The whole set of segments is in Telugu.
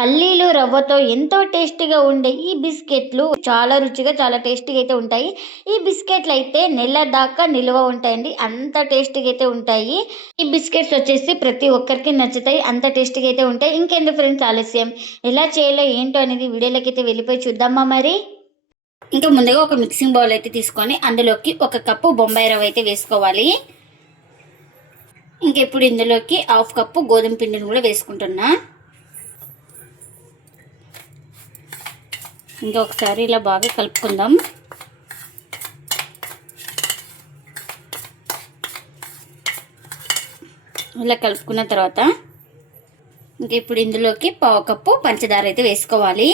పల్లీలు, రవ్వతో ఎంతో టేస్టీగా ఉండే ఈ బిస్కెట్‌లు చాలా రుచిగా, చాలా టేస్టీగా అయితే ఉంటాయి. ఈ బిస్కెట్‌లయితే నెల దాకా నిల్వ ఉంటాయండి. అంత టేస్టీగా అయితే ఉంటాయి. ఈ బిస్కెట్స్ వచ్చేసి ప్రతి ఒక్కరికి నచ్చుతాయి. అంత టేస్టీగా అయితే ఉంటాయి. ఇంకెందుకు ఫ్రెండ్స్ ఆలస్యం, ఎలా చేయాలో ఏంటో అనేది వీడియోలోకైతే వెళ్ళిపోయి చూద్దామా మరి? ఇంకా ముందుగా ఒక మిక్సింగ్ బౌల్ అయితే తీసుకొని అందులోకి 1 కప్పు బొంబాయి రవ్వ అయితే వేసుకోవాలి. ఇంకా ఇప్పుడు ఇందులోకి 1/2 కప్పు గోధుమ పిండిని కూడా వేసుకుంటున్నా. ఇంకా ఒకసారి ఇలా బాగా కలుపుకుందాం. ఇలా కలుపుకున్న తర్వాత ఇంకా ఇప్పుడు ఇందులోకి 1/2 కప్పు పంచదార అయితే వేసుకోవాలి.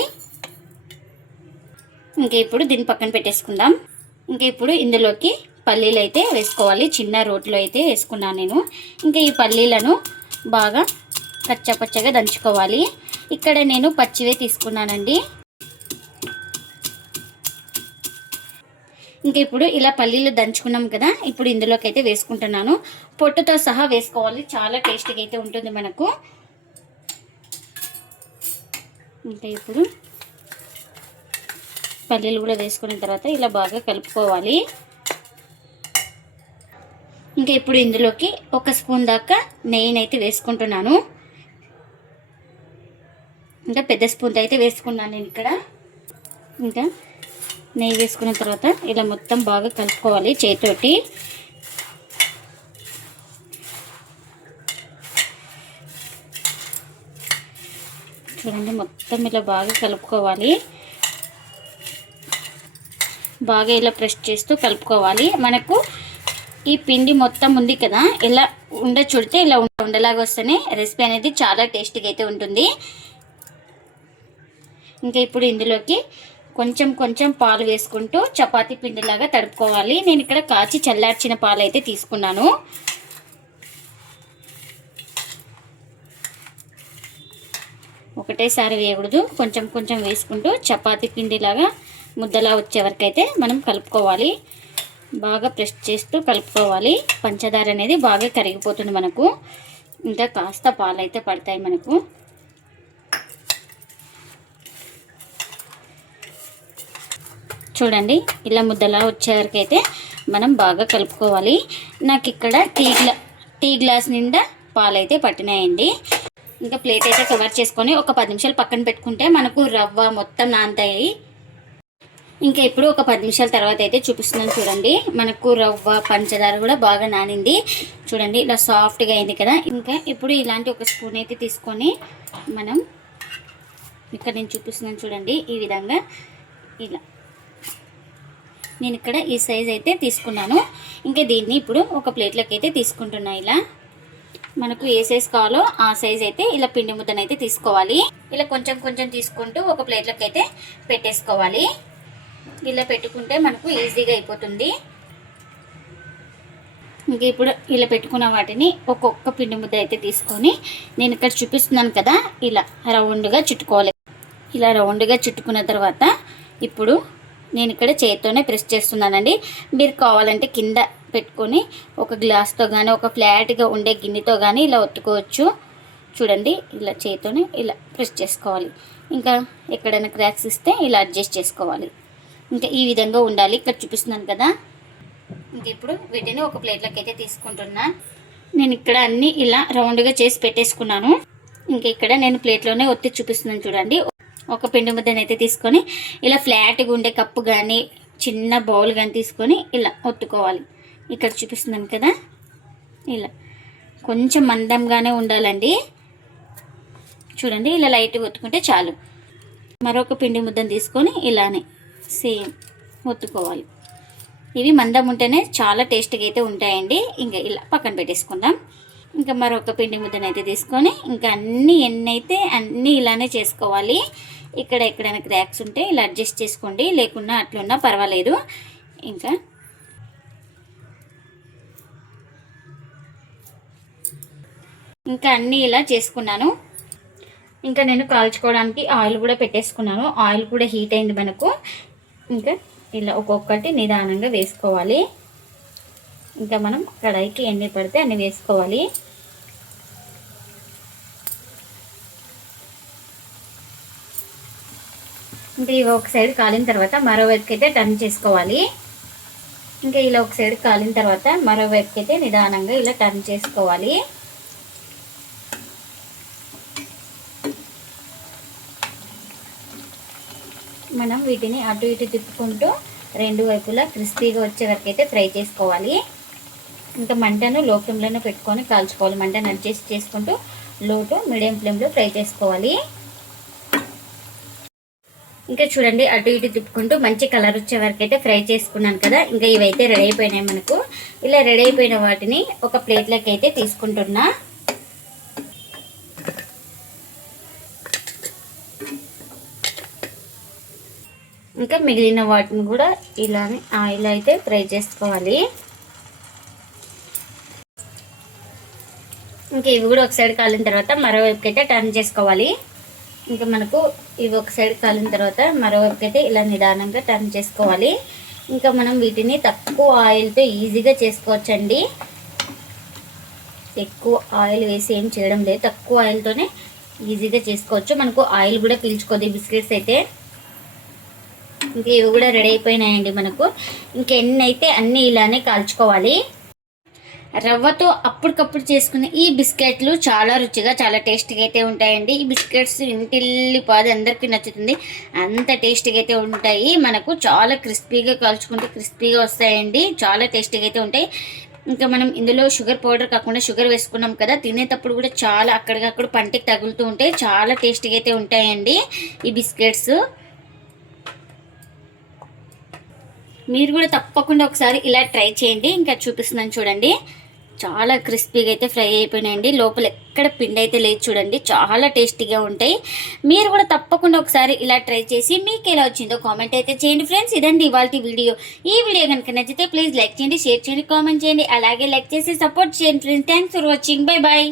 ఇంకా ఇప్పుడు దీన్ని పక్కన పెట్టేసుకుందాం. ఇంకా ఇప్పుడు ఇందులోకి పల్లీలు అయితే వేసుకోవాలి. చిన్న రోట్లో అయితే వేసుకున్నాను నేను. ఇంకా ఈ పల్లీలను బాగా కచ్చపచ్చగా దంచుకోవాలి. ఇక్కడ నేను పచ్చివే తీసుకున్నానండి. ఇంకా ఇప్పుడు ఇలా పల్లీలు దంచుకున్నాం కదా, ఇప్పుడు ఇందులోకి అయితే వేసుకుంటున్నాను. పొట్టుతో సహా వేసుకోవాలి, చాలా టేస్టీగా అయితే ఉంటుంది మనకు. ఇంకా ఇప్పుడు పల్లీలు కూడా వేసుకున్న తర్వాత ఇలా బాగా కలుపుకోవాలి. ఇంకా ఇప్పుడు ఇందులోకి 1 స్పూన్ దాకా నెయ్యిని అయితే వేసుకుంటున్నాను. ఇంకా పెద్ద స్పూన్తో అయితే వేసుకున్నాను నేను ఇక్కడ. ఇంకా నెయ్యి వేసుకున్న తర్వాత ఇలా మొత్తం బాగా కలుపుకోవాలి చేతితోటి. చూడండి, మొత్తం ఇలా బాగా కలుపుకోవాలి. బాగా ఇలా ప్రెస్ చేస్తూ కలుపుకోవాలి. మనకు ఈ పిండి మొత్తం ఉంది కదా, ఇలా చుడితే ఇలా ఉండలాగా వస్తేనే రెసిపీ అనేది చాలా టేస్టీగా అయితే ఉంటుంది. ఇంకా ఇప్పుడు ఇందులోకి కొంచెం కొంచెం పాలు వేసుకుంటూ చపాతీ పిండిలాగా తడుపుకోవాలి. నేను ఇక్కడ కాచి చల్లార్చిన పాలు అయితే తీసుకున్నాను. ఒకటేసారి వేయకూడదు, కొంచెం కొంచెం వేసుకుంటూ చపాతీ పిండిలాగా ముద్దలా వచ్చే వరకు అయితే మనం కలుపుకోవాలి. బాగా ప్రెస్ చేస్తూ కలుపుకోవాలి. పంచదార అనేది బాగా కరిగిపోతుంది మనకు. ఇంకా కాస్త పాలు అయితే పడతాయి మనకు. చూడండి, ఇలా ముద్దలా వచ్చే వరకు అయితే మనం బాగా కలుపుకోవాలి. నాకు ఇక్కడ టీ గ్లాస్ నిండా పాలు అయితే పట్టినాయండి. ఇంకా ప్లేట్ అయితే కవర్ చేసుకొని ఒక 10 నిమిషాలు పక్కన పెట్టుకుంటే మనకు రవ్వ మొత్తం నానతాయి. ఇంకా ఇప్పుడు ఒక 10 నిమిషాల తర్వాత అయితే చూపిస్తున్నాను చూడండి. మనకు రవ్వ పంచదార కూడా బాగా నానింది. చూడండి, ఇలా సాఫ్ట్గా అయింది కదా. ఇంకా ఇప్పుడు ఇలాంటి 1 స్పూన్ అయితే తీసుకొని మనం ఇక్కడ నేను చూపిస్తున్నాను చూడండి, ఈ విధంగా ఇలా నేను ఇక్కడ ఈ సైజ్ అయితే తీసుకున్నాను. ఇంకా దీన్ని ఇప్పుడు ఒక ప్లేట్లోకి అయితే తీసుకుంటున్నా. ఇలా మనకు ఏ సైజ్ కావాలో ఆ సైజ్ అయితే ఇలా పిండి ముద్దనైతే తీసుకోవాలి. ఇలా కొంచెం కొంచెం తీసుకుంటూ ఒక ప్లేట్లోకి అయితే పెట్టేసుకోవాలి. ఇలా పెట్టుకుంటే మనకు ఈజీగా అయిపోతుంది. ఇంకా ఇప్పుడు ఇలా పెట్టుకున్న వాటిని ఒక్కొక్క పిండి ముద్ద అయితే తీసుకొని నేను ఇక్కడ చూపిస్తున్నాను కదా, ఇలా రౌండ్గా చుట్టుకోవాలి. ఇలా రౌండ్గా చుట్టుకున్న తర్వాత ఇప్పుడు నేను ఇక్కడ చేతితోనే ప్రెస్ చేస్తున్నానండి. మీరు కావాలంటే కింద పెట్టుకొని ఒక గ్లాస్తో కానీ ఒక ఫ్లాట్గా ఉండే గిన్నెతో కానీ ఇలా ఒత్తుకోవచ్చు. చూడండి, ఇలా చేతితోనే ఇలా ప్రెస్ చేసుకోవాలి. ఇంకా ఎక్కడైనా క్రాక్స్ ఇస్తే ఇలా అడ్జస్ట్ చేసుకోవాలి. ఇంకా ఈ విధంగా ఉండాలి. ఇక్కడ చూపిస్తున్నాను కదా. ఇంక ఇప్పుడు వీటిని ఒక ప్లేట్లోకి అయితే తీసుకుంటున్నా. నేను ఇక్కడ అన్నీ ఇలా రౌండ్గా చేసి పెట్టేసుకున్నాను. ఇంకా ఇక్కడ నేను ప్లేట్లోనే ఒత్తి చూపిస్తున్నాను చూడండి. ఒక పిండి ముద్దను అయితే తీసుకొని ఇలా ఫ్లాట్గా ఉండే కప్పు కానీ చిన్న బౌల్ కానీ తీసుకొని ఇలా ఒత్తుకోవాలి. ఇక్కడ చూపిస్తున్నాను కదా, ఇలా కొంచెం మందంగానే ఉండాలండి. చూడండి, ఇలా లైట్గా ఒత్తుకుంటే చాలు. మరొక పిండి ముద్దను తీసుకొని ఇలానే సేమ్ ఒత్తుకోవాలి. ఇవి మందం ఉంటేనే చాలా టేస్ట్గా అయితే ఉంటాయండి. ఇంకా ఇలా పక్కన పెట్టేసుకుందాం. ఇంకా మరొక పిండి ముద్దనైతే తీసుకొని ఇంకా ఎన్నైతే అన్నీ ఇలానే చేసుకోవాలి. ఇక్కడ ఎక్కడైనా క్రాక్స్ ఉంటే ఇలా అడ్జస్ట్ చేసుకోండి, లేకున్నా అట్లున్నా పర్వాలేదు. ఇంకా అన్నీ ఇలా చేసుకున్నాను. ఇంకా నేను కాల్చుకోవడానికి ఆయిల్ కూడా పెట్టేసుకున్నాను. ఆయిల్ కూడా హీట్ అయింది మనకు. ఇంకా ఇలా ఒక్కొక్కటి నిదానంగా వేసుకోవాలి. ఇంకా మనం కడాయికి ఎన్ని పడితే అన్ని వేసుకోవాలి. ఇంకా ఇవి ఒక సైడ్ కాలిన తర్వాత మరోవైపుకి అయితే టర్న్ చేసుకోవాలి. ఇంకా ఇలా ఒక సైడ్ కాలిన తర్వాత మరోవైపుకి అయితే నిదానంగా ఇలా టర్న్ చేసుకోవాలి. మనం వీటిని అటు ఇటు తిప్పుకుంటూ రెండు వైపులా క్రిస్పీగా వచ్చే వరకు అయితే ఫ్రై చేసుకోవాలి. ఇంకా మంటను లో ఫ్లేమ్లోనే పెట్టుకొని కాల్చుకోవాలి. మంటను అడ్జస్ట్ చేసుకుంటూ లో టు మీడియం ఫ్లేమ్లో ఫ్రై చేసుకోవాలి. ఇంకా చూడండి అటు ఇటు తిప్పుకుంటూ మంచి కలర్ వచ్చే వరకు అయితే ఫ్రై చేసుకున్నాను కదా. ఇంకా ఇవైతే రెడీ అయిపోయినాయి మనకు. ఇలా రెడీ అయిపోయిన వాటిని ఒక ప్లేట్లోకి అయితే తీసుకుంటున్నా. ఇంకా మిగిలిన వాటిని కూడా ఇలానే ఆయిల్ అయితే ఫ్రై చేసుకోవాలి. ఇంకా ఇవి కూడా ఒక సైడ్ కాలిన తర్వాత మరోవైపుకి అయితే టర్న్ చేసుకోవాలి. ఇంకా మనకు ఇవి ఒక సైడ్ కాలిన తర్వాత మరోవైపుకి అయితే ఇలా నిదానంగా టర్న్ చేసుకోవాలి. ఇంకా మనం వీటిని తక్కువ ఆయిల్తో ఈజీగా చేసుకోవచ్చండి. ఎక్కువ ఆయిల్ వేసి ఏం చేయడం లేదు, తక్కువ ఆయిల్తోనే ఈజీగా చేసుకోవచ్చు. మనకు ఆయిల్ కూడా పీల్చుకోదు ఈ బిస్కెట్స్ అయితే. ఇంకా ఇవి కూడా రెడీ అయిపోయినాయండి మనకు. ఇంకెన్ని అయితే అన్నీ ఇలానే కాల్చుకోవాలి. రవ్వతో అప్పటికప్పుడు చేసుకునే ఈ బిస్కెట్లు చాలా రుచిగా చాలా టేస్టీగా అయితే ఉంటాయండి. ఈ బిస్కెట్స్ ఇంటిల్లిపాది అందరికీ నచ్చుతుంది, అంత టేస్టీగా అయితే ఉంటాయి. మనకు చాలా క్రిస్పీగా కాల్చుకుంటే క్రిస్పీగా వస్తాయండి, చాలా టేస్టీగా అయితే ఉంటాయి. ఇంకా మనం ఇందులో షుగర్ పౌడర్ కాకుండా షుగర్ వేసుకున్నాం కదా, తినేటప్పుడు కూడా చాలా అక్కడికక్కడ పంటికి తగులుతూ ఉంటాయి, చాలా టేస్టీగా అయితే ఉంటాయండి ఈ బిస్కెట్స్. మీరు కూడా తప్పకుండా ఒకసారి ఇలా ట్రై చేయండి. ఇంకా చూపిస్తున్నాను చూడండి, చాలా క్రిస్పీగా అయితే ఫ్రై అయిపోయినాయండి. లోపల ఎక్కడ పిండి అయితే లేదు చూడండి, చాలా టేస్టీగా ఉంటాయి. మీరు కూడా తప్పకుండా ఒకసారి ఇలా ట్రై చేసి మీకు ఎలా వచ్చిందో కామెంట్ అయితే చేయండి ఫ్రెండ్స్. ఇదండి ఇవాల్టి వీడియో. ఈ వీడియో కనుక నచ్చితే ప్లీజ్ లైక్ చేయండి, షేర్ చేయండి, కామెంట్ చేయండి. అలాగే లైక్ చేసి సపోర్ట్ చేయండి friends. Thanks for watching. Bye bye.